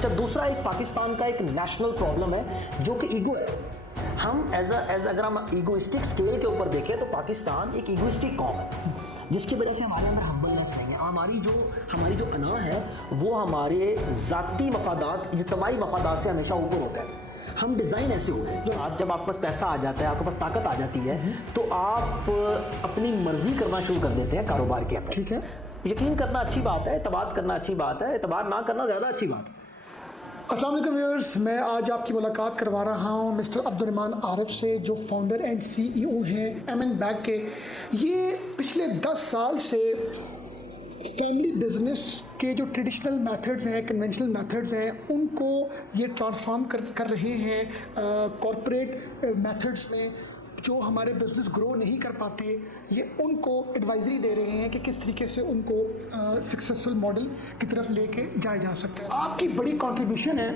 अच्छा, दूसरा एक पाकिस्तान का एक नेशनल प्रॉब्लम है जो कि ईगो है। हम एज अगर हम ईगोइस्टिक स्केल के ऊपर देखें तो पाकिस्तान एक ईगोइस्टिक कौम है, जिसकी वजह से हमारे अंदर हम्बलनेस नहीं है। हमारी जो अना है वो हमारे ज़ाती मफादात, इज्तमाई मफादात से हमेशा ऊपर होता है। हम डिज़ाइन ऐसे हो गए, आज जब आपके पास पैसा आ जाता है, आपके पास ताकत आ जाती है, तो आप अपनी मर्जी करना शुरू कर देते हैं कारोबार के अंदर। ठीक है, यकीन करना अच्छी बात है, एतबार करना अच्छी बात है, एतबार ना करना ज़्यादा अच्छी बात है। अस्सलाम वालेकुम व्यूअर्स, मैं आज आपकी मुलाकात करवा रहा हूं मिस्टर अब्दुर्रहमान आरिफ से, जो फाउंडर एंड सीईओ हैं एमएन बैंक के। ये पिछले 10 साल से फैमिली बिजनेस के जो ट्रेडिशनल मेथड्स हैं, कन्वेंशनल मेथड्स हैं, उनको ये ट्रांसफॉर्म कर रहे हैं कॉरपोरेट मेथड्स में। जो हमारे बिजनेस ग्रो नहीं कर पाते, ये उनको एडवाइजरी दे रहे हैं कि किस तरीके से उनको सक्सेसफुल मॉडल की तरफ लेके जाया जा सकता है। आपकी बड़ी कंट्रीब्यूशन है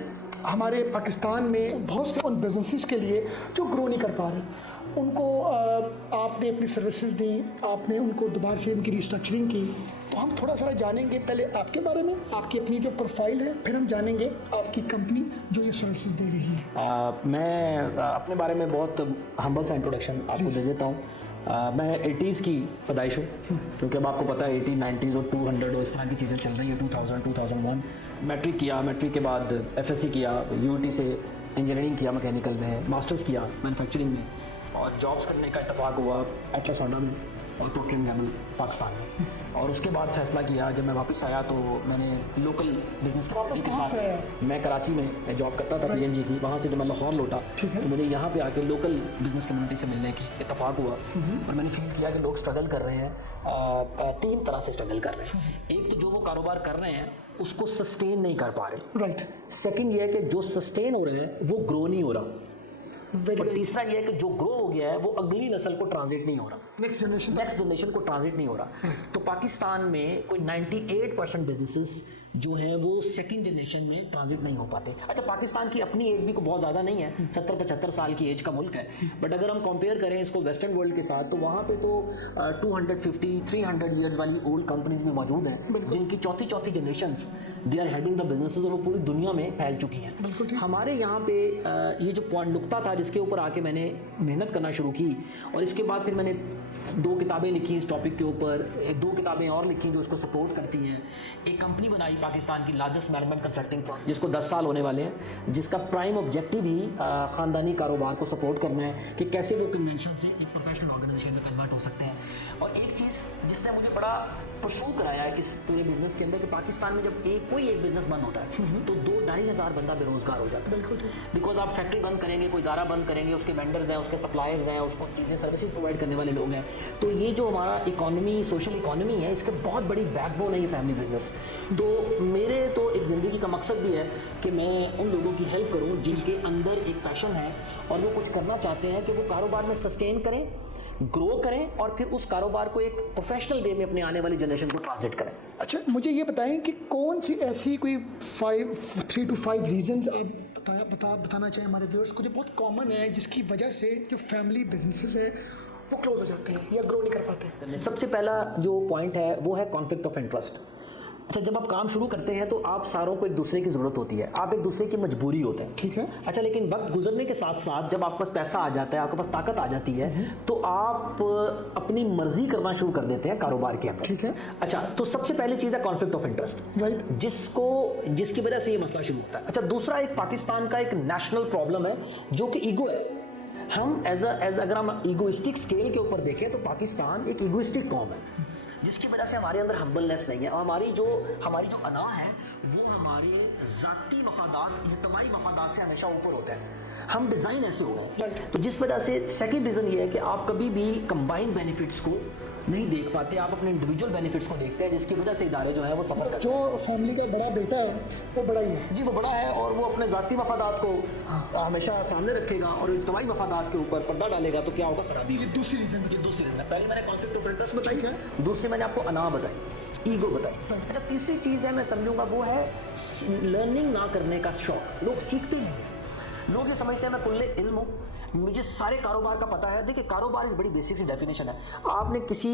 हमारे पाकिस्तान में बहुत से उन बिजनेसेस के लिए जो ग्रो नहीं कर पा रहे। उनको आपने अपनी सर्विसेज दी, आपने उनको दोबारा से उनकी रिस्ट्रक्चरिंग की। तो हम थोड़ा सा जानेंगे पहले आपके बारे में, आपकी अपनी जो प्रोफाइल है, फिर हम जानेंगे आपकी कंपनी जो ये सर्विसेज दे रही है। मैं अपने बारे में बहुत हम्बल सा इंट्रोडक्शन आपको दे देता हूँ। मैं 80s की पैदाइश हूँ, क्योंकि अब आपको पता है 80, 90s और 200 और इस तरह की चीज़ें चल रही है। 2000, 2001 मैट्रिक किया, मैट्रिक के बाद एफएससी किया, यूटी से इंजीनियरिंग किया, मैकेनिकल में मास्टर्स किया मैन्युफैक्चरिंग में, और जॉब्स करने का इत्तेफाक हुआ एटलस में और प्रोक्टर & गैम्बल पाकिस्तान में। और उसके बाद फैसला किया, जब मैं वापस आया तो मैंने लोकल बिजनेस के साथ, मैं कराची में जॉब करता था पीएनजी की, वहाँ से जब मैं लाहौर लौटा तो मुझे यहाँ पे आके लोकल बिजनेस कम्युनिटी से मिलने की इत्तेफाक हुआ। और मैंने फील किया कि लोग स्ट्रगल कर रहे हैं, 3 तरह से स्ट्रगल कर रहे हैं। एक तो जो वो कारोबार कर रहे हैं उसको सस्टेन नहीं कर पा रहे, राइट। सेकेंड ये है कि जो सस्टेन हो रहे हैं वो ग्रो नहीं हो रहा, और तीसरा ये है कि जो ग्रो हो गया है वो अगली नस्ल को ट्रांजिट नहीं हो रहा, नेक्स्ट जनरेशन को ट्रांजिट नहीं हो रहा। तो पाकिस्तान में कोई 98% बिजनेसेस जो हैं वो सेकंड जनरेशन में ट्रांजिट नहीं हो पाते। अच्छा, पाकिस्तान की अपनी एज भी को बहुत ज़्यादा नहीं है, 70-75 साल की एज का मुल्क है, बट अगर हम कंपेयर करें इसको वेस्टर्न वर्ल्ड के साथ, तो वहाँ पे तो 250-300 ईयर्स वाली ओल्ड कंपनीज भी मौजूद हैं, जिनकी चौथी generation they are heading the businesses, और वो पूरी दुनिया में फैल चुकी हैं। हमारे यहाँ पे ये जो पॉइंट नुकता था जिसके ऊपर आके मैंने मेहनत करना शुरू की, और इसके बाद फिर मैंने 2 किताबें लिखी इस टॉपिक के ऊपर, 2 किताबें और लिखी जो इसको सपोर्ट करती हैं। एक कंपनी बनाई पाकिस्तान की लार्जेस्ट मैनेजमेंट कंसल्टिंग फर्म, जिसको 10 साल होने वाले हैं, जिसका प्राइम ऑब्जेक्टिव ही ख़ानदानी कारोबार को सपोर्ट करना है कि कैसे वो कन्वेंशन से एक प्रोफेशनल ऑर्गेनाइजेशन में कन्वर्ट हो सकते हैं। और एक चीज़ जिसने मुझे बड़ा परसू कराया है इस पूरे बिजनेस के अंदर, कि पाकिस्तान में जब कोई एक बिजनेस बंद होता है तो 2-2.5 हज़ार बंदा बेरोजगार हो जाता है। बिल्कुल, बिकॉज आप फैक्ट्री बंद करेंगे, कोई इदारा बंद करेंगे, उसके वेंडर्स हैं, उसके सप्लायर्स हैं, उसको चीज़ें सर्विसेज प्रोवाइड करने वाले लोग हैं। तो ये जो हमारा इकोनॉमी, सोशल इकोनॉमी है, इसके बहुत बड़ी बैकबोन है ये फैमिली बिजनेस। तो मेरे तो एक ज़िंदगी का मकसद भी है कि मैं उन लोगों की हेल्प करूं जिनके अंदर एक पैशन है और वो कुछ करना चाहते हैं, कि वो कारोबार में सस्टेन करें, ग्रो करें, और फिर उस कारोबार को एक प्रोफेशनल वे में अपने आने वाली जनरेशन को ट्रांसलेट करें। अच्छा, मुझे ये बताएं कि कौन सी ऐसी कोई 3 to 5 रीजंस आप बताना चाहें हमारे व्यूअर्स को, जो बहुत कॉमन है, जिसकी वजह से जो फैमिली बिजनेसेस है वो क्लोज हो जाते हैं या ग्रो नहीं कर पाते। सबसे पहला जो पॉइंट है वो है कॉन्फ्लिक्ट ऑफ इंटरेस्ट। अच्छा, जब आप काम शुरू करते हैं तो आप सारों को एक दूसरे की ज़रूरत होती है, आप एक दूसरे की मजबूरी होते हैं, ठीक है। अच्छा, लेकिन वक्त गुजरने के साथ साथ जब आपके पास पैसा आ जाता है, आपके पास ताकत आ जाती है, तो आप अपनी मर्जी करना शुरू कर देते हैं कारोबार के अंदर, ठीक है। अच्छा, तो सबसे पहली चीज़ है कॉन्फ्लिक्ट ऑफ इंटरेस्ट, राइट, जिसकी वजह से ये मसला शुरू होता है। अच्छा, दूसरा एक पाकिस्तान का एक नेशनल प्रॉब्लम है जो कि ईगो है। हम अगर हम ईगोइस्टिक स्केल के ऊपर देखें तो पाकिस्तान एक ईगोइस्टिक कौम है, जिसकी वजह से हमारे अंदर हम्बलनेस नहीं है, और हमारी जो अना है वो हमारे ज़ाती मफादात, इज्तमाई मफादात से हमेशा ऊपर होता है। हम डिज़ाइन ऐसे हो गए, तो जिस वजह से सेकंड रीज़न ये है कि आप कभी भी कंबाइंड बेनिफिट्स को नहीं देख पाते, आप अपने इंडिविजुअल बेनिफिट्स को देखते हैं, जिसकी वजह से इदारे जो है वो सफर करते हैं। जो फैमिली का बड़ा बेटा है वो बड़ा ही है, जी, वो बड़ा है, और वो अपने ज़ाती मफादात को हमेशा सामने रखेगा और इज्तमाई मफादात के ऊपर पर्दा डालेगा, तो क्या होगा, खराबी। ये दूसरी रीज़न है। पहले मैंने कॉन्फ्लिक्ट ऑफ इंटरेस्ट बताई है, दूसरी मैंने आपको अना बताई, ईगो बताई। अच्छा, तीसरी चीज़ है मैं समझूंगा वो है लर्निंग ना करने का शौक। लोग सीखते नहीं हैं, लोग ये समझते हैं मैं कुल्ले इल्म हूँ, मुझे सारे कारोबार का पता है। देखिए, कारोबार इस बड़ी बेसिक सी डेफिनेशन है। आपने किसी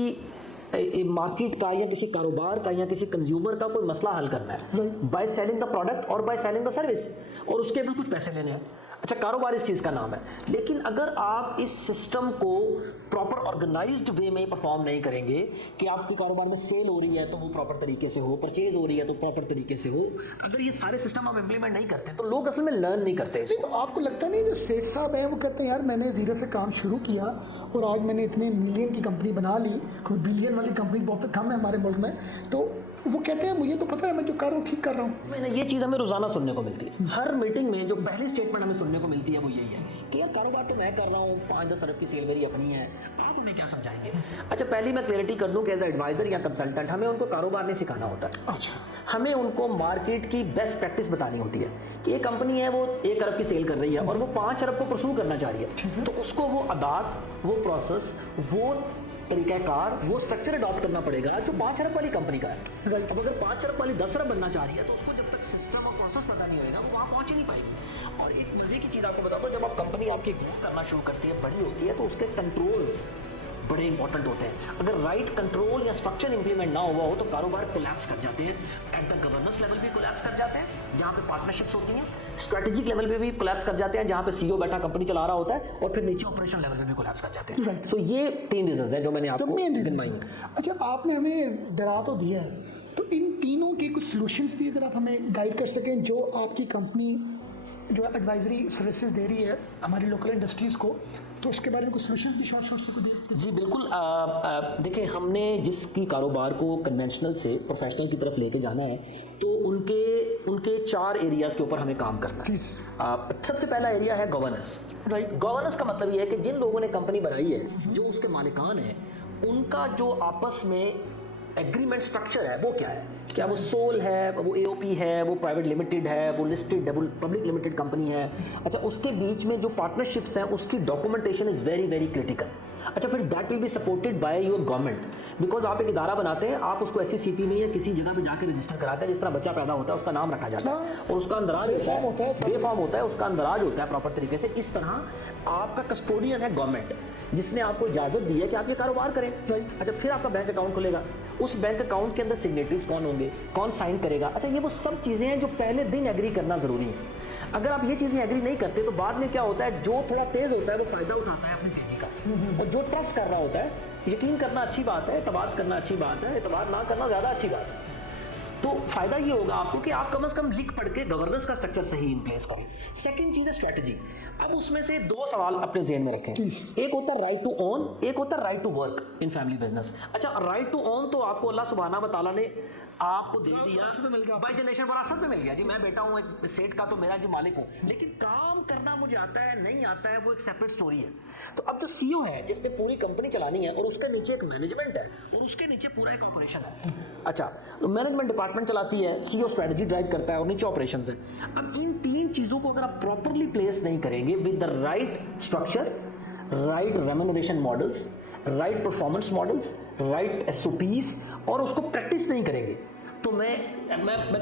मार्केट का या किसी कारोबार का या किसी कंज्यूमर का कोई मसला हल करना है बाय सेलिंग द प्रोडक्ट और बाय सेलिंग द सर्विस, और उसके बाद कुछ पैसे लेने हैं। अच्छा, कारोबार इस चीज़ का नाम है, लेकिन अगर आप इस सिस्टम को प्रॉपर ऑर्गेनाइज्ड वे में परफॉर्म नहीं करेंगे कि आपके कारोबार में सेल हो रही है तो वो प्रॉपर तरीके से हो, परचेज हो रही है तो प्रॉपर तरीके से हो, अगर ये सारे सिस्टम आप इंप्लीमेंट नहीं करते तो लोग असल में लर्न नहीं करते। नहीं, तो आपको लगता नहीं जो सेठ साहब हैं वो कहते हैं यार मैंने जीरो से काम शुरू किया और आज मैंने इतने मिलियन की कंपनी बना ली, कोई बिलियन वाली कंपनी बहुत कम है हमारे मुल्क में, तो वो कहते हैं मुझे तो पता है मैं जो कर रहा हूँ ठीक कर रहा हूँ। ये चीज़ हमें रोजाना सुनने को मिलती है, हर मीटिंग में जो पहली स्टेटमेंट हमें सुनने को मिलती है वो यही है कि यार कारोबार तो मैं कर रहा हूँ, 5-10 अरब की सेल मेरी अपनी है, आप हमें क्या समझाएंगे। अच्छा, पहली मैं क्लैरिटी कर दूं कि एज एडवाइजर या कंसल्टेंट हमें उनको कारोबार नहीं सिखाना होता है। अच्छा, हमें उनको मार्केट की बेस्ट प्रैक्टिस बतानी होती है कि एक कंपनी है वो 1 अरब की सेल कर रही है और वो 5 अरब को परसू करना चाह रही है, तो उसको वो आदात, वो प्रोसेस, वो तरीकाकार, वो स्ट्रक्चर अडॉप्ट करना पड़ेगा जो 5 अरब वाली कंपनी का है। अब अगर 5 अरब वाली 10 अरब बनना चाह रही है तो उसको जब तक सिस्टम और प्रोसेस पता नहीं होगा वो वहाँ पहुँच ही नहीं पाएगी। और एक मजे की चीज़ आपको बता दो, जब आप कंपनी आपकी ग्रो करना शुरू करती है, बड़ी होती है, तो उसके कंट्रोल्स बड़े इंपॉर्टेंट होते हैं। अगर राइट कंट्रोल या स्ट्रक्चर इंप्लीमेंट ना हुआ हो तो कारोबार कोलैप्स कर जाते हैं, एट द गवर्नेंस लेवल भी कोलैप्स कर जाते हैं जहाँ पे पार्टनरशिप्स होती हैं, स्ट्रेटेजिक लेवल पे भी कोलैप्स कर जाते हैं जहाँ पे सीईओ बैठा कंपनी चला रहा होता है, और फिर नीचे ऑपरेशन लेवल पे भी कोलैप्स कर जाते हैं। सो ये 3 रीजंस हैं जो मैंने आपको गिनवाई। अच्छा, आपने हमें डरा तो दिया है, तो इन तीनों के कुछ सॉल्यूशंस भी अगर आप हमें गाइड कर सकें जो आपकी कंपनी जो एडवाइजरी सर्विसेज दे रही है हमारी लोकल इंडस्ट्रीज़ को, तो उसके बारे में कुछ सॉल्यूशंस भी शॉर्ट से को दे। जी बिल्कुल, देखिए हमने जिसकी कारोबार को कन्वेंशनल से प्रोफेशनल की तरफ लेके जाना है तो उनके 4 एरियाज़ के ऊपर हमें काम करना है। सबसे पहला एरिया है गवर्नेंस। राइट, गवर्नेंस का मतलब ये है कि जिन लोगों ने कंपनी बनाई है, जो उसके मालिकान हैं, उनका जो आपस में एग्रीमेंट स्ट्रक्चर है वो क्या है, क्या वो सोल है, वो एओपी है, वो प्राइवेट लिमिटेड है, वो लिस्टेड है, वो पब्लिक लिमिटेड कंपनी है। अच्छा, उसके बीच में जो पार्टनरशिप्स हैं उसकी documentation is very very critical. अच्छा, फिर that will be supported by your government, because आप एक इदारा बनाते हैं, आप उसको SCCP में या किसी जगह पे जाके रजिस्टर कराते हैं, जिस तरह बच्चा पैदा होता है उसका नाम रखा जाता है और उसका अंदराज बेफॉर्म होता है, उसका अंदराज होता है प्रॉपर तरीके से। इस तरह आपका कस्टोडियन है गवर्नमेंट, जिसने आपको इजाज़त दी है कि आप ये कारोबार करें। अच्छा, फिर आपका बैंक अकाउंट खुलेगा, उस बैंक अकाउंट के अंदर सिग्नेटरीज कौन होंगे, कौन साइन करेगा। अच्छा, ये वो सब चीज़ें हैं जो पहले दिन एग्री करना ज़रूरी है। अगर आप ये चीज़ें एग्री नहीं करते तो बाद में क्या होता है, जो थोड़ा तेज़ होता है वो फ़ायदा उठाता है अपनी तेज़ी का, और जो ट्रस्ट कर रहा होता है, यकीन करना अच्छी बात है, एतबार करना अच्छी बात है, एतबार ना करना ज़्यादा अच्छी बात है। तो फायदा ये होगा आपको कि आप कम से कम लिख पढ़ के गवर्नेंस का स्ट्रक्चर सही इन प्लेस करें। सेकंड चीज़ है स्ट्रेटजी। अब उसमें से 2 सवाल अपने ज़हन में रखें, एक होता है राइट टू ओन, एक होता है right to work in family business. अच्छा, राइट टू ओन तो आपको अल्लाह सुब्हाना व तआला ने आपको दे दिया, बाई जनरेशन विरासत में मिल गया जी, मैं बेटा हूँ एक सेठ का तो मेरा जी मालिक हूँ, लेकिन काम करना मुझे आता है नहीं आता है वो एक सेपरेट स्टोरी है। तो अब जो CEO है जिसने पूरी कंपनी चलानी है और उसके नीचे एक मैनेजमेंट है और उसके नीचे पूरा एक ऑपरेशन है। अच्छा, तो मैनेजमेंट डिपार्टमेंट चलाती है, CEO स्ट्रेटजी ड्राइव करता है और नीचे ऑपरेशन है। अब इन 3 चीज़ों को अगर आप प्रॉपरली प्लेस नहीं करेंगे with the right structure, right remuneration models, right performance models, right SOPs, और उसको प्रैक्टिस नहीं करेंगे, तो मैं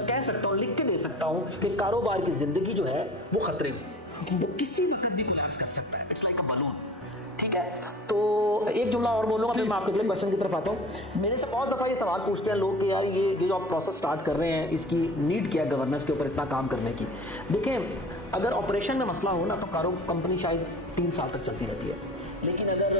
कह सकता हूँ, लिख के दे सकता हूँ कि कारोबार की जिंदगी जो है वो खतरे में, वो किसी वक्त भी कोलैप्स कर सकता है। It's like a balloon. ठीक है, तो एक जुमला और बोलूँगा फिर मैं आपके अगले क्वेश्चन की तरफ आता हूँ। मेरे से बहुत दफ़ा ये सवाल पूछते हैं लोग कि यार ये जो आप प्रोसेस स्टार्ट कर रहे हैं इसकी नीड क्या है गवर्नेंस के ऊपर इतना काम करने की। देखें, अगर ऑपरेशन में मसला हो ना तो कंपनी शायद 3 साल तक चलती रहती है, लेकिन अगर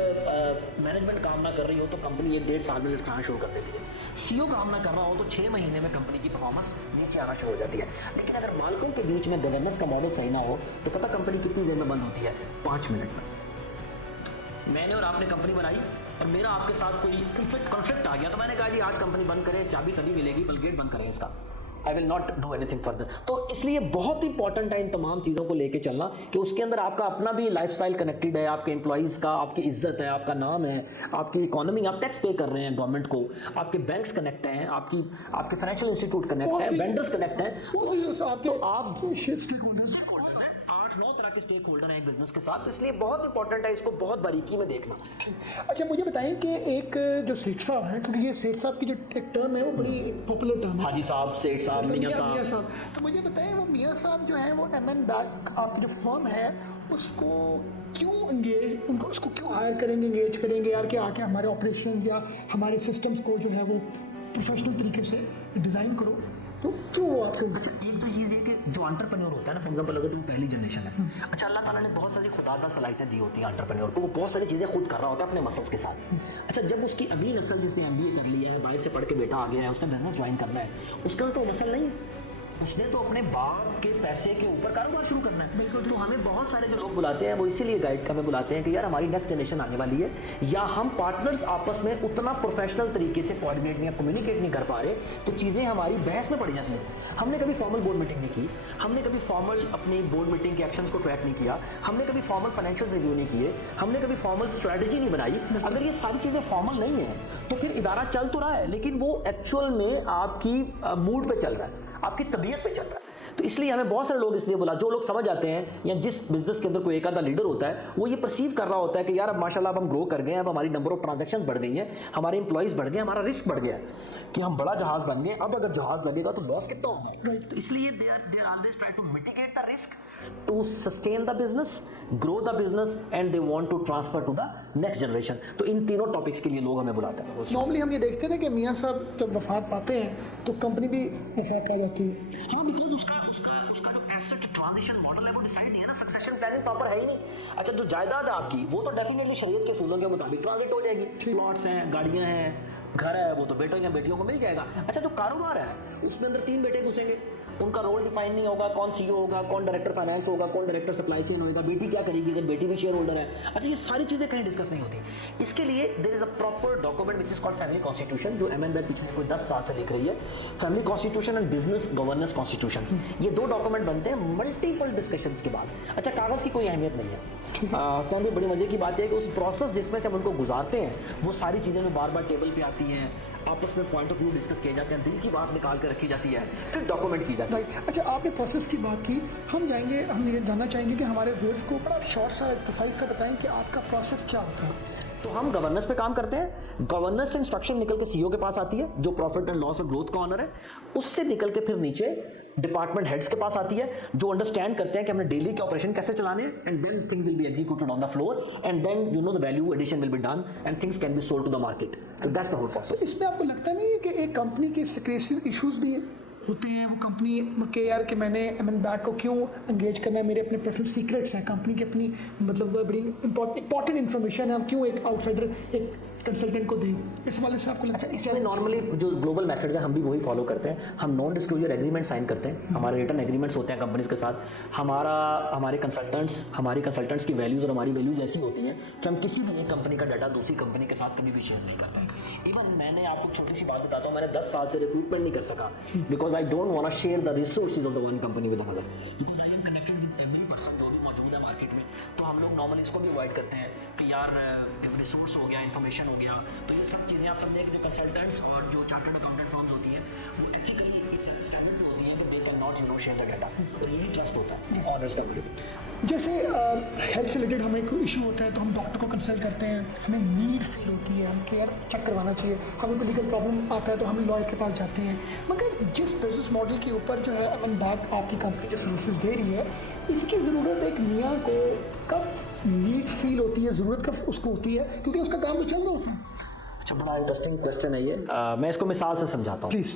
मैनेजमेंट काम ना कर रही हो तो कंपनी 1-1.5 साल में खाना शुरू कर देती है। CEO काम ना कर रहा हो तो 6 महीने में कंपनी की परफॉर्मेंस नीचे आना शुरू हो जाती है। लेकिन अगर मालिकों के बीच में गवर्नेंस का मॉडल सही ना हो तो पता कंपनी कितनी देर में बंद होती है, 5 मिनट में। मैंने और आपने कंपनी बनाई और मेरा आपके साथ कोई कॉन्फ्लिक्ट आ गया तो मैंने कहा जी आज कंपनी बंद करें, चाबी तभी मिलेगी, बल गेट बंद करें इसका, I will not do anything further. तो इसलिए बहुत इंपॉर्टेंट है इन तमाम चीज़ों को लेके चलना कि उसके अंदर आपका अपना भी लाइफस्टाइल कनेक्टेड है, आपके एम्प्लॉइज़ का, आपकी इज्जत है, आपका नाम है, आपकी इकोनॉमी, आप टैक्स पे कर रहे हैं गवर्नमेंट को, आपके बैंक्स कनेक्ट हैं, आपके फाइनेंशियल इंस्टीट्यूट कनेक्ट है, वेंडर्स कनेक्ट हैं, तो आप स्टेक होल्डर्स 8-9 तरह के स्टेक होल्डर हैं एक बिजनेस के साथ। तो इसलिए बहुत इंपॉर्टेंट है इसको बहुत बारीकी में देखना। अच्छा, मुझे बताएं कि एक जो सेठ साहब है, क्योंकि ये सेठ साहब की जो एक टर्म है वो बड़ी पॉपुलर टर्म है, हाजी साहब, सेठ साहब, मियां साहब, तो मुझे बताएं वो मियां साहब जो है वो MN बैग आपकी जो फर्म है उसको क्यों एंगेज उनको उसको क्यों हायर करेंगे, एंगेज करेंगे यार कि आके हमारे ऑपरेशंस या हमारे सिस्टम्स को जो है वो प्रोफेशनल तरीके से डिज़ाइन करो, तो क्यों वो आपको? अच्छा, एक तो चीज़ है कि जो एंटरप्रेन्योर होता है ना, फॉर एग्जांपल अगर तुम पहली जनरेशन है, अच्छा अल्लाह ताला ने बहुत सारी खुदादा सलाहियतें दी होती हैं एंटरप्रेन्योर को, वो बहुत सारी चीज़ें खुद कर रहा होता है अपने मसल्स के साथ। अच्छा, जब उसकी अगली नस्ल जिसने MBA कर लिया है, बाहर से पढ़ के बेटा आ गया है, उसने बिजनेस ज्वाइन करना है, उसका तो मसल नहीं है, उसने तो अपने बाप के पैसे के ऊपर कारोबार शुरू करना है। बिल्कुल। तो हमें बहुत सारे जो लोग बुलाते हैं वो इसीलिए गाइड हमें बुलाते हैं कि यार हमारी नेक्स्ट जनरेशन आने वाली है, या हम पार्टनर्स आपस में उतना प्रोफेशनल तरीके से कोऑर्डिनेट या कम्युनिकेट नहीं कर पा रहे, तो चीज़ें हमारी बहस में पड़ जाती हैं। हमने कभी फॉर्मल बोर्ड मीटिंग नहीं की, हमने कभी फॉर्मल अपनी बोर्ड मीटिंग के एक्शंस को ट्रैक नहीं किया, हमने कभी फॉर्मल फाइनेंशियल रिव्यू नहीं किए, हमने कभी फॉर्मल स्ट्रैटेजी नहीं बनाई। अगर ये सारी चीज़ें फॉर्मल नहीं है तो फिर इदारा चल तो रहा है लेकिन वो एक्चुअल में आपकी मूड पे चल रहा है, आपकी तबीयत पे चल रहा है। तो इसलिए हमें बहुत सारे लोग इसलिए बुला, जो लोग समझ आते हैं या जिस बिजनेस के अंदर कोई एक आधा लीडर होता है वो ये परसीव कर रहा होता है कि यार अब माशाल्लाह अब हम ग्रो कर गए हैं, अब हमारी नंबर ऑफ ट्रांजैक्शंस बढ़ गई हैं, हमारे एम्प्लॉइज बढ़ गए, हमारा रिस्क बढ़ गया है कि हम बड़ा जहाज बन गए, अब अगर जहाज लगेगा तो लॉस कितना होगा। तो इसलिए they are always try to mitigate the risk, to sustain the business, grow the business and they want to transfer to the next generation. तो इन तीनों टॉपिक्स के लिए लोग हमें बुलाते हैं। नॉर्मली हम ये देखते हैं ना कि मियाँ साहब जब वफात पाते हैं तो कंपनी भी वफात आ जाती है। हाँ, बिकॉज उसका जो एसेट ट्रांजिशन मॉडल है वो डिसाइड नहीं है ना, सक्सेशन प्लानिंग प्रॉपर है ही नहीं। अच्छा, जो जायदाद है आपकी वो तो डेफिनेटली शरीयत के उसूलों के मुताबिक ट्रांजिट हो जाएगी, प्लॉट्स हैं, गाड़ियाँ हैं, घर है, वो तो बेटों या बेटियों को मिल जाएगा। अच्छा, जो कारोबार है उसमें अंदर 3 बेटे घुसेंगे, उनका रोल डिफाइन नहीं होगा, कौन CEO होगा, कौन डायरेक्टर फाइनेंस होगा, कौन डायरेक्टर सप्लाई चेन होगा, बेटी क्या करेगी अगर बेटी भी शेयर होल्डर है। अच्छा, ये सारी चीज़ें कहीं डिस्कस नहीं होती। इसके लिए there is a proper document which is called family constitution, जो MNBAC पिछले कोई 10 साल से लिख रही है। Family constitution and business governance constitution, ये 2 डॉक्यूमेंट बनते हैं मल्टीपल डिस्कशंस के बाद। अच्छा, कागज़ की कोई अहमियत नहीं है। अस्तान भी बड़ी मजे की बात है कि उस प्रोसेस जिसमें से हम उनको गुजारते हैं वो सारी चीज़ें जो बार बार टेबल पे आती हैं, आपस में पॉइंट ऑफ व्यू डिस्कस किए जाते हैं, दिल की बात निकाल कर रखी जाती है, फिर डॉक्यूमेंट की जाती है। अच्छा, आपने प्रोसेस की बात की, हम ये जानना चाहेंगे कि हमारे व्यूअर्स को बड़ा शॉर्ट सा प्रिसाइज सा बताएं कि आपका प्रोसेस क्या होता है। तो हम गवर्नेंस पे काम करते हैं, गवर्नेंस से इंस्ट्रक्शन निकल के CEO के पास आती है जो प्रॉफिट एंड लॉस और ग्रोथ का ऑनर है, उससे निकल के फिर नीचे डिपार्टमेंट हेड्स के पास आती है जो अंडरस्टैंड करते हैं कि हमने डेली के ऑपरेशन कैसे चलाने हैं, and then things will be executed on the floor and then you know the value addition will be done and things can be sold to the market. तो दैट्स द होल प्रोसेस। इसमें आपको लगता नहीं है कि एक company के secrecy issues भी होते हैं, वो कंपनी के यार कि मैंने MNBAC को क्यों एंगेज करना है, मेरे अपने पर्सनल सीक्रेट्स हैं, कंपनी की अपनी मतलब बड़ी इंपॉर्टेंट इन्फॉर्मेशन है, हम क्यों एक आउटसाइडर एक कंसल्टेंट को दें, इस वाले से आपको लगता है? इसमें नॉर्मली जो ग्लोबल मेथड्स हैं हम भी वही फॉलो करते हैं। हम नॉन डिस्क्लोजर एग्रीमेंट साइन करते हैं, हमारे रिटर्न एग्रीमेंट्स होते हैं कंपनीज के साथ। हमारे कंसल्टेंट्स की वैल्यूज़ और हमारी वैल्यूज़ ऐसी होती हैं कि हम किसी भी एक कंपनी का डाटा दूसरी कंपनी के साथ कभी भी शेयर नहीं करते हैं। इवन मैंने आपको छोटी सी बात बताता हूँ, मैंने 10 साल से रिक्रूटमेंट नहीं कर सका because I don't want to share the resources of the one company with another, because I am connected with every person जो भी मौजूद है मार्केट में। तो हम लोग नॉर्मली इसको भी अवॉइड करते हैं कि यार रिसोर्स हो गया, इन्फॉर्मेशन हो गया, तो ये सब चीज़ें आप समझें कि जो कंसल्टेंट्स और जो चार्टर्ड अकाउंटेंट फर्म्स होती हैं वो टेक्निकली इस स्टैंडर्ड पे होती हैं कि they can not share the data, और यही ट्रस्ट होता है ऑनर्स का। जैसे हेल्थ से रिलेटेड हमें कोई इशू होता है तो हम डॉक्टर को कंसल्ट करते हैं, हमें नीड फील होती है हम कि यार चेक करवाना चाहिए, हमें कोई लीगल प्रॉब्लम आता है तो हम लॉयर के पास जाते हैं। मगर जिस बिजनेस मॉडल के ऊपर जो है MNBAC आपकी कंपनी जो सर्विसेज दे रही है, इसकी ज़रूरत एक मियाँ को कब नीड फील होती है, ज़रूरत कब उसको होती है, क्योंकि उसका काम तो चल रहा होता है। अच्छा, बड़ा इंटरेस्टिंग क्वेश्चन है ये। मैं इसको मिसाल से समझाता हूँ। प्लीज़।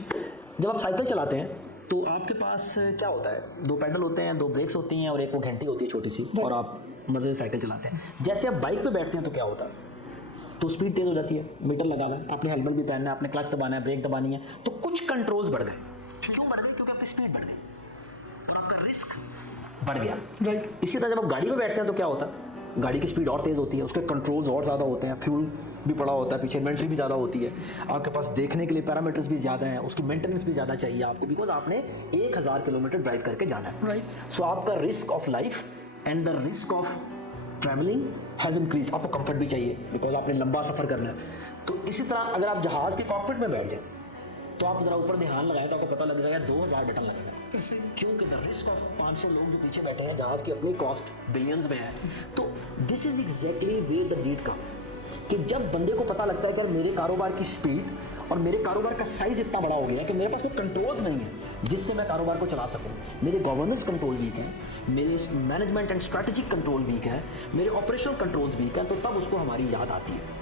जब आप साइकिल चलाते हैं तो आपके पास क्या होता है, 2 पैडल होते हैं, 2 ब्रेक्स होती हैं और एक वो घंटी होती है छोटी सी, और आप मज़े से साइकिल चलाते हैं। जैसे आप बाइक पे बैठते हैं तो क्या होता है, तो स्पीड तेज़ हो जाती है, मीटर लगा हुआ है, आपने हेलमेट भी पहनना है, आपने क्लच दबाना है, ब्रेक दबानी है, तो कुछ कंट्रोल्स बढ़ गए। क्यों बढ़ गए? क्योंकि आपकी स्पीड बढ़ गई और आपका रिस्क बढ़ गया। राइट। इसी तरह जब आप गाड़ी में बैठते हैं तो क्या होता है, गाड़ी की स्पीड और तेज़ होती है, उसके कंट्रोल्स और ज़्यादा होते हैं, फ्यूल भी पड़ा होता है, पीछे इन्वेंट्री भी ज़्यादा होती है, आपके पास देखने के लिए पैरामीटर्स भी ज़्यादा हैं, उसकी मेंटेनेंस भी ज़्यादा चाहिए आपको, बिकॉज आपने 1000 किलोमीटर ड्राइव करके जाना है। राइट। सो आपका risk of life and the risk of travelling has increase. आपको कंफर्ट भी चाहिए बिकॉज आपने लंबा सफ़र करना है। तो इसी तरह अगर आप जहाज़ के कॉकपिट में बैठ जाए तो आप ज़रा ऊपर ध्यान लगाएं तो आपको पता लगेगा यार 2000 बटन लगेगा, क्योंकि द रिस्क ऑफ 500 लोग जो पीछे बैठे हैं, जहाज़ की अपनी कॉस्ट बिलियंस में है। तो this is exactly where the need comes, कि जब बंदे को पता लगता है कि मेरे कारोबार की स्पीड और मेरे कारोबार का साइज इतना बड़ा हो गया है कि मेरे पास कोई कंट्रोल्स नहीं है जिससे मैं कारोबार को चला सकूं। मेरे गवर्नेंस कंट्रोल वीक है, मेरे management and strategic control weak है, मेरे ऑपरेशनल कंट्रोल्स वीक हैं। तो तब उसको हमारी याद आती है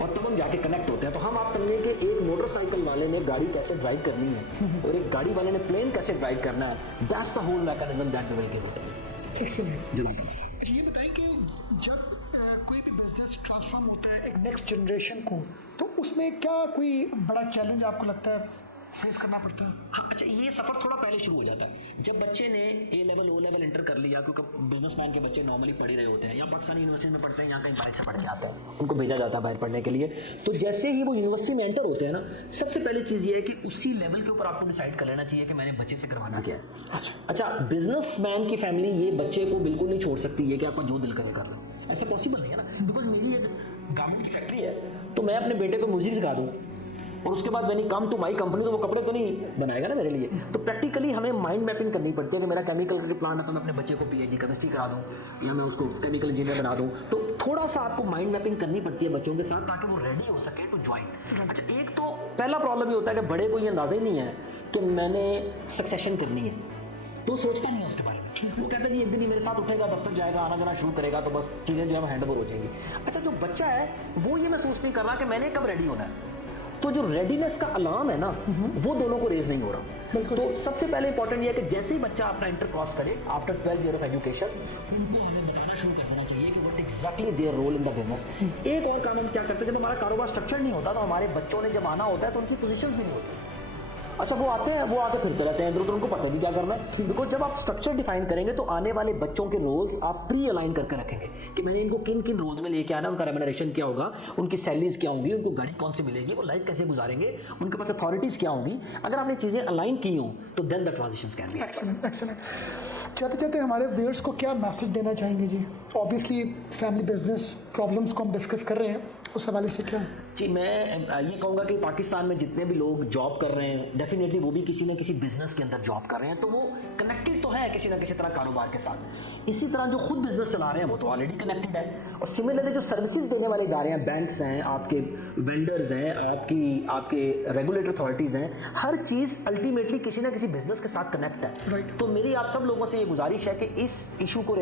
और तब हम जाके कनेक्ट होते हैं। तो हम आप समझें कि एक मोटरसाइकिल वाले ने गाड़ी कैसे ड्राइव करनी है और एक गाड़ी वाले ने प्लेन कैसे ड्राइव करना है, that's the whole mechanism that we will give it. Excellent. जी ये बताइए कि जब कोई भी बिजनेस ट्रांसफॉर्म होता है एक नेक्स्ट जनरेशन को, तो उसमें क्या कोई बड़ा चैलेंज आपको लगता है फेस करना पड़ता है? हाँ, अच्छा, ये सफ़र थोड़ा पहले शुरू हो जाता है जब बच्चे ने ए लेवल ओ लेवल इंटर कर लिया, क्योंकि बिजनेसमैन के बच्चे नॉर्मली पढ़ ही रहे होते हैं या पाकिस्तानी यूनिवर्सिटी में पढ़ते हैं, यहाँ कहीं बाहर से पढ़ के आते हैं, उनको भेजा जाता है बाहर पढ़ने के लिए। तो जैसे ही वो यूनिवर्सिटी में एंटर होते हैं ना, सबसे पहली चीज़ ये है कि उसी लेवल के ऊपर आपको डिसाइड कर लेना चाहिए कि मैंने बच्चे से करवाना क्या है। अच्छा, बिजनेसमैन की फैमिली ये बच्चे को बिल्कुल नहीं छोड़ सकती है कि आपका जो दिल करे कर लो, ऐसा पॉसिबल नहीं है ना। बिकॉज मेरी एक गारमेंट की फैक्ट्री है, तो मैं अपने बेटे को म्यूजिक सिखा दूँ और उसके बाद when he come to my company तो वो कपड़े तो नहीं बनाएगा ना मेरे लिए। तो प्रैक्टिकली हमें माइंड मैपिंग करनी पड़ती है कि मेरा केमिकल का प्लांट है तो मैं अपने बच्चे को पीएचडी केमिस्ट्री करा दूं या मैं उसको केमिकल इंजीनियर बना दूं। तो थोड़ा सा आपको माइंड मैपिंग करनी पड़ती है बच्चों के साथ ताकि वो रेडी हो सके टू ज्वाइन। अच्छा, एक तो पहला प्रॉब्लम ये होता है कि बड़े को ये अंदाजा ही नहीं है कि मैंने सक्सेशन करनी है, तो सोचता नहीं है उसके बारे में। वो कहता है जी एक दिन ही मेरे साथ उठेगा, दफ्तर जाएगा, आना जाना शुरू करेगा तो बस चीज़ें जो है हैंड ओवर हो जाएंगी। अच्छा, जो बच्चा है वो ये महसूस नहीं कर रहा कि मैंने कब रेडी होना है, तो जो रेडीनेस का अलार्म है ना वो दोनों को रेज नहीं हो रहा। तो सबसे पहले इंपॉर्टेंट ये है कि जैसे ही बच्चा अपना इंटर क्रॉस करे आफ्टर 12 ईयर ऑफ एजुकेशन, उनको हमें बताना शुरू कर देना चाहिए कि what exactly their role in the business. एक और काम हम क्या करते हैं, जब हमारा कारोबार स्ट्रक्चर नहीं होता तो हमारे बच्चों ने जब आना होता है तो उनकी पोजीशंस भी नहीं होती। अच्छा, वो आते हैं, वो आके फिरते रहते हैं इधर उधर, उनको पता भी क्या करना है। बिकॉज जब आप स्ट्रक्चर डिफाइन करेंगे तो आने वाले बच्चों के रोल्स आप प्री अलाइन करके रखेंगे कि मैंने इनको किन किन रोल्स में लेके आना, उनका रेम्युनरेशन क्या होगा, उनकी सैलरीज क्या होंगी, उनको गाड़ी कौन सी मिलेगी, वो लाइफ कैसे गुजारेंगे, उनके पास अथॉरिटीज क्या होंगी। अगर आपने चीज़ें अलाइन की हों तो then the transitions can be. Excellent, excellent. जाते जाते हमारे व्यूअर्स को क्या मैसेज देना चाहेंगे जी? ऑब्वियसली फैमिली बिजनेस प्रॉब्लम्स को हम डिस्कस कर रहे हैं, उस हवाले से क्या? जी, मैं ये कहूँगा कि पाकिस्तान में जितने भी लोग जॉब कर रहे हैं डेफिनेटली वो भी किसी न किसी बिजनेस के अंदर जॉब कर रहे हैं, तो वो कनेक्टेड तो है किसी न किसी तरह कारोबार के साथ। इसी तरह जो खुद बिजनेस चला रहे हैं वो तो ऑलरेडी कनेक्टेड है, और सिमिलरली जो सर्विसेज देने वाले इदारे हैं, बैंक्स हैं, आपके वेंडर्स हैं, आपके रेगुलेटरी अथॉरिटीज़ हैं, हर चीज़ अल्टीमेटली किसी न किसी बिजनेस के साथ कनेक्ट है। Right. तो मेरी आप सब लोगों से ये गुजारिश है कि इस इशू को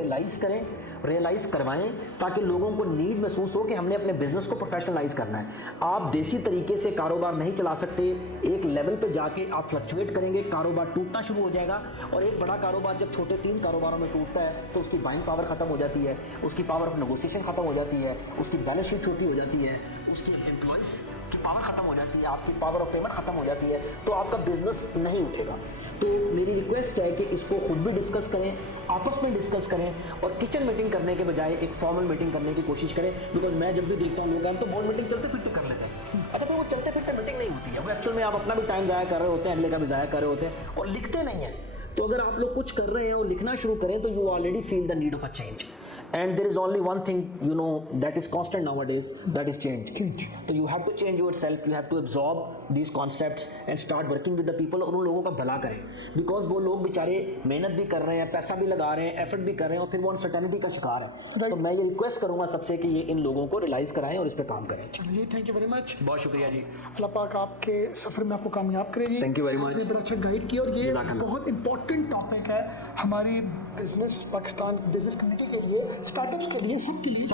रियलाइज़ करवाएं ताकि लोगों को नीड महसूस हो कि हमने अपने बिजनेस को प्रोफेशनलाइज करना है। आप देसी तरीके से कारोबार नहीं चला सकते, एक लेवल पे जाके आप फ्लक्चुएट करेंगे, कारोबार टूटना शुरू हो जाएगा। और एक बड़ा कारोबार जब छोटे 3 कारोबारों में टूटता है तो उसकी बाइंग पावर खत्म हो जाती है, उसकी पावर ऑफ नेगोशिएशन खत्म हो जाती है, उसकी बैलेंस शीट छोटी हो जाती है, उसकी एम्प्लॉइज की पावर खत्म हो जाती है, आपकी पावर ऑफ पेमेंट खत्म हो जाती है, तो आपका बिजनेस नहीं उठेगा। तो मेरी रिक्वेस्ट है कि इसको खुद भी डिस्कस करें, आपस में डिस्कस करें और किचन मीटिंग करने के बजाय एक फॉर्मल मीटिंग करने की कोशिश करें। बिकॉज मैं जब भी देखता हूँ लोग हम तो बोर्ड मीटिंग चलते फिरते कर लेते हैं। अच्छा, तो वो चलते फिरते मीटिंग नहीं होती है, वो एक्चुअल में आप अपना भी टाइम ज़ाया कर रहे होते हैं, अगले का भी ज़ाया कर रहे होते हैं और लिखते नहीं हैं। तो अगर आप लोग कुछ कर रहे हैं और लिखना शुरू करें तो you already feel the need of a change. And there is only one thing, you know, that is constant nowadays, that is change. So you have to change yourself, you have to absorb these concepts and start working with the people और उन लोगों का भला करें। Because वो लोग बेचारे मेहनत भी कर रहे हैं, पैसा भी लगा रहे हैं, एफर्ट भी कर रहे हैं और फिर वो अनसर्टेनिटी का शिकार है। Right. तो मैं ये रिक्वेस्ट करूंगा सबसे कि ये इन लोगों को रियलाइज कराएं और इस पर काम करें। चलिए, थैंक यू वेरी मच। बहुत शुक्रिया जी। अल्लाह पाक आपके सफ़र में आपको कामयाब करे जी। Thank you very much। आपने बड़ा अच्छा गाइड किया और ये जज़ाकल्लाह। बहुत इंपॉर्टेंट टॉपिक है हमारी बिजनेस पाकिस्तान बिजनेस कम्युनिटी के लिए, स्टार्टअप्स के लिए, सबके लिए।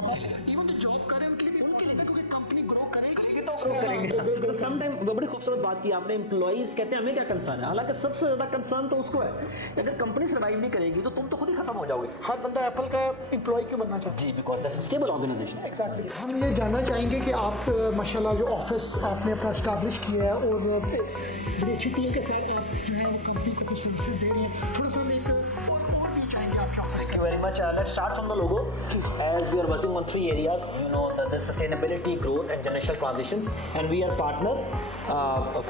इवन जो जॉब कर रहे हैं उनके लिए भी क्योंकि कंपनी ग्रो करेगी तो ग्रो करेंगे। सम टाइम बड़ी खूबसूरत बात की आपने, एम्प्लॉइज कहते हैं हमें क्या कंसर्न है, हालांकि सबसे ज़्यादा कंसर्न तो उसको है। अगर कंपनी सर्वाइव नहीं करेगी तो तुम तो खुद ही खत्म हो जाओगे। हर बंदा एप्पल का एम्प्लॉय क्यों बनना चाहता है? जी, because that's a stable organisation. Exactly. हम ये जानना चाहेंगे कि आप माशाल्लाह जो ऑफिस आपने अपना इस्टेब्लिश किया है और बड़ी अच्छी टीम के साथ आप जो है वो कंपनी को कुछ सर्विसेज दे रही हैं, थोड़ा सा एक ओवरव्यू चाहेंगे आपके office Thank you very much. Let's start from the logo. As we are working on 3 areas, you know, the sustainability, growth, and generational transitions, and we are partner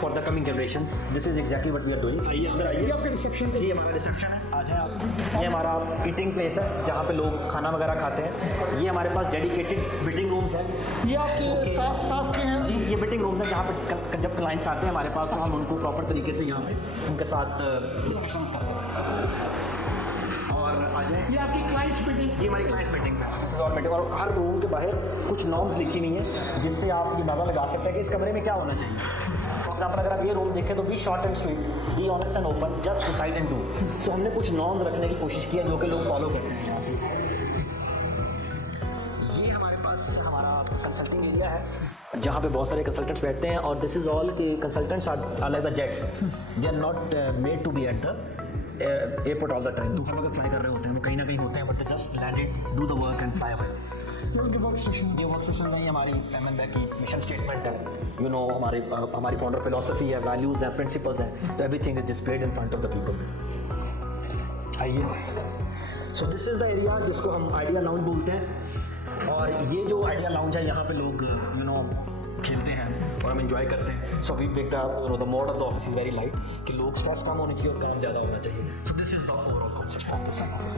for the coming generations. This is exactly what we are doing. आइए अंदर ये आइए। आपका reception जी, हमारा reception है, आ जाए आप। ये हमारा ईटिंग प्लेस है जहाँ पे लोग खाना वगैरह खाते हैं। ये हमारे पास डेडिकेटेड मीटिंग रूम्स हैं। ये आपके स्टाफ के हैं जी, ये मीटिंग रूम्स हैं जहाँ पे जब क्लाइंट्स आते हैं हमारे पास तो हम उनको प्रॉपर तरीके से यहाँ पे उनके साथ डिस्कशंस करते हैं। और आ जाए, ये आपकी क्लाइंट्स मीटिंग। जी, हमारी क्लाइंट मीटिंग्स हैं, दिस इज ऑल मीटिंग। और हर रूम के बाहर कुछ नॉर्म्स लिखी हुई हैं जिससे आप ये अंदाज़ा लगा सकते हैं कि इस कमरे में क्या होना चाहिए। एग्जाम्पल अगर आप ये रूम देखें तो be short and sweet, be honest and open, just decide and do. So हमने कुछ नॉर्म्स रखने की कोशिश की है जो कि लोग फॉलो करते हैं यहाँ पे। ये हमारे पास हमारा कंसल्टिंग एरिया है जहाँ पे बहुत सारे कंसल्टेंट्स बैठते हैं, और दिस इज ऑल कि consultants are like the jets, they are not made to be at the airport all the time. तो हर वक्त फ्लाई कर रहे होते हैं, वो कहीं ना कहीं होते हैं, but they just landed, do the work and fly away. ये उनके वर्क स्टेशन ये वर्क स्टेशन है, हमारी एमएनबैक की मिशन स्टेटमेंट है, यू नो हमारी फाउंडर फिलोसफी है, वैल्यूज़ हैं, प्रिंसिपल्स हैं, तो everything is displayed in front of the people. आइए, so this is the area जिसको हम आइडिया लाउंज बोलते हैं, और ये जो आइडिया लाउंज है यहाँ पे लोग यू नो खेलते हैं और हम इंजॉय करते हैं। So we make the mode of the office is very light, कि लोग स्ट्रेस कम होनी चाहिए और काम ज़्यादा होना चाहिए। सो this is the overall concept of this office.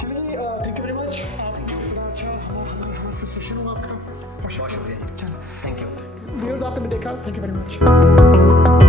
चलिए, थैंक यू वेरी मच। आपने बड़ा अच्छा हमारे से सेशन हुआ आपका, बहुत शुक्रिया जी, चलो थैंक यू। व्यूअर्स आपने भी देखा, थैंक यू वेरी मच।